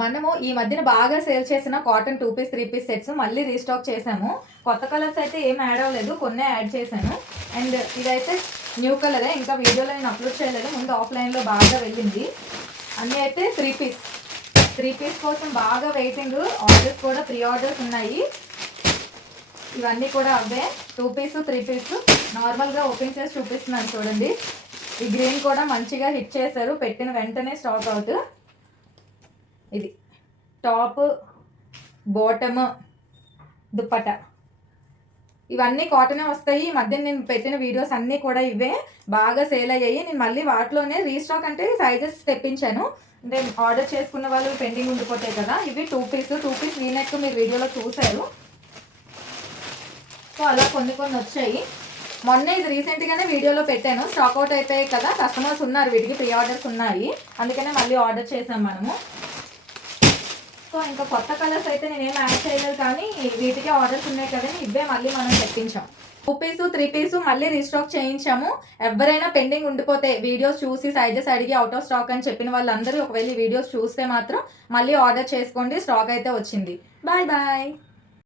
మనము ఈ మధ్యన బాగా సేల్ చేసిన కాటన్ 2 పీస్ 3 పీస్ సెట్స్ మళ్ళీ రీస్టాక్ చేసాము. కొత్త కలర్స్ అయితే ఏం యాడ్ అవ్వలేదు, కొన్నే యాడ్ చేశాను. అండ్ ఇదైతే న్యూ కలరే, ఇంకా వీడియోలో నేను అప్లోడ్ చేయలేదు, ముందు ఆఫ్లైన్లో బాగా వెళ్ళింది. అన్నీ అయితే 3 పీస్ కోసం బాగా వెయిటింగ్, ఆర్డర్స్ కూడా ప్రీ ఆర్డర్స్ ఉన్నాయి. ఇవన్నీ కూడా అవే 2 పీస్ 3 పీస్. నార్మల్గా ఓపెన్ చేసి చూపిస్తున్నాను చూడండి. ఈ గ్రీన్ కూడా మంచిగా హిట్ చేశారు, పెట్టిన వెంటనే స్టాక్ అవుట్. ఇది టాప్, బాటమ్, దుప్పట ఇవన్నీ కాటనే వస్తాయి. ఈ మధ్య నేను పెట్టిన వీడియోస్ అన్నీ కూడా ఇవే బాగా సేల్ అయ్యాయి. నేను మళ్ళీ వాటిలోనే రీస్టాక్ అంటే సైజెస్ తెప్పించాను. అంటే ఆర్డర్ చేసుకున్న వాళ్ళు పెండింగ్ ఉండిపోతాయి కదా. ఇవి 2 పీస్ వీనెక్ మీరు వీడియోలో చూశారు. సో అలా కొన్ని వచ్చాయి. మొన్న ఇది రీసెంట్గానే వీడియోలో పెట్టాను, స్టాక్ అవుట్ అయిపోయాయి కదా, కస్టమర్స్ ఉన్నారు, వీటికి ప్రీ ఆర్డర్స్ ఉన్నాయి, అందుకనే మళ్ళీ ఆర్డర్ చేసాం మనము. సో ఇంకా కొత్త కలర్స్ అయితే నేనేం యాడ్ చేయలేదు, కానీ వీటికే ఆర్డర్స్ ఉన్నాయి కదని ఇవే మళ్ళీ మనం తెప్పించాం. 2 పీస్ 3 పీస్ మళ్ళీ రీస్టాక్ చేయించాము. ఎవరైనా పెండింగ్ ఉండిపోతే వీడియోస్ చూసి సైజెస్ అడిగి అవుట్ ఆఫ్ స్టాక్ అని చెప్పిన వాళ్ళందరూ ఒకవేళ ఈ వీడియోస్ చూస్తే మాత్రం మళ్ళీ ఆర్డర్ చేసుకోండి, స్టాక్ అయితే వచ్చింది. Bye bye.